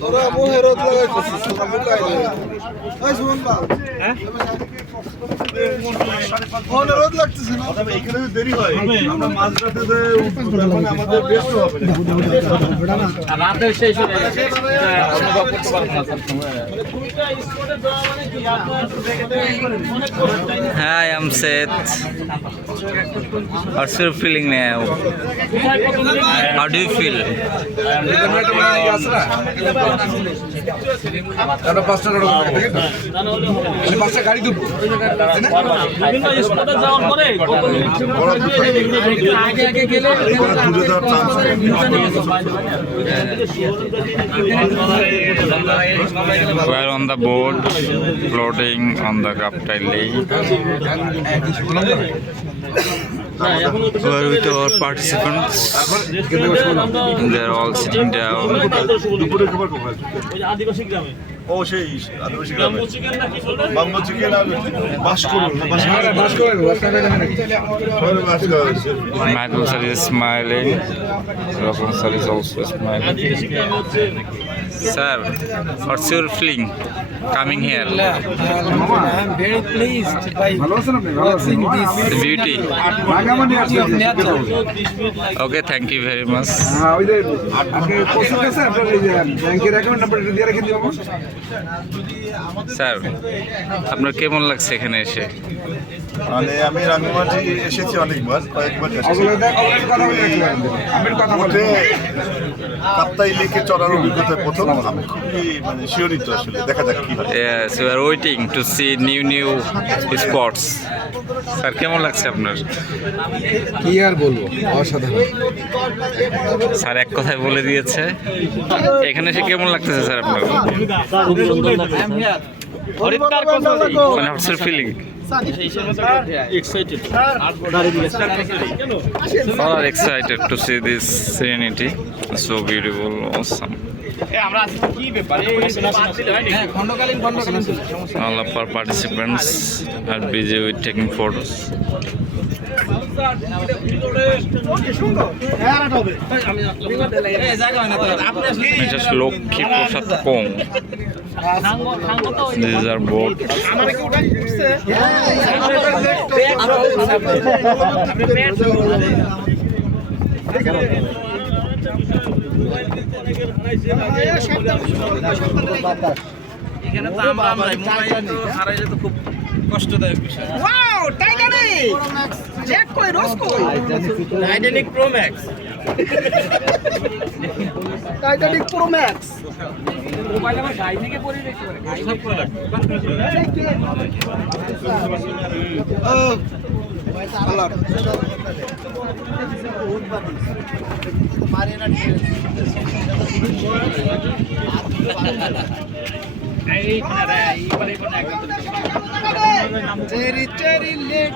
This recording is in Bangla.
তোরা মোহে রোদ লাগাইছিস তোরা মুকাই দে এই সুমন বা হ্যাঁ মোহে রোদ লাগতেছে না তবে এখানে দেরি হয় আমরা মাঝরাতে যে মানে আমাদের বেস্ট হবে না রাতে শেষ হয়ে যাবে অনুভব করতে পারবো না স্যার মানে দুইটা স্পটে যাওয়া মানে কি আপনার Hi, I'm Seth. What's your feeling now? How do you feel? গাড়ি দুটো We are on the boat, floating on the Kaptai Lake. We are with our participants. They are all sitting down. ও সেই আদিবাসী গ্রামে বাম্বু চিকেন আর বাস করুন বাস করুন Michael sir is smiling. Roshan sir is also smiling. Sir, what's your feeling coming here? I am very pleased by watching this The beauty. beauty of nature. Okay, thank you very much. Sir আপনার কেমন লাগছে এখানে এসে? মানে আমি রাঙ্গামাটি এসেছি অনেকবার কয়েকবার এসেছি কাপ্তাই লেকে চড়ার অভিজ্ঞতা প্রথম আমি খুবই মানে শিহরিত আসলে দেখা যাক কি হয় Yes, we are waiting to see new spots. Sir কেমন লাগছে আপনার? কি আর বলবো, অসাধারণ। স্যার এক কথায় বলে দিয়েছে। এখানে এসে কেমন লাগতেছে স্যার আপনার? মানে what's your feeling? All are excited to see this serenity. So beautiful, awesome. All of our participants are busy with taking photos. Mrs. Lokhi Prasad Kong. This is our boat. এখানে তো আমরা মোবাইল তো হারাইলে তো খুব কষ্টদায়ক বিষয়। ওয়াও, টাইটানিক চেক কই রোজ কই Titanic pro max Titanic pro max mobile আমার গাড়ি থেকে পড়ে দেখতে পারে গাড়ি সব করে ও আল্লাহ মারে না এই কোনা রে এই বলে কোনা একদম চেরি চেরি লেক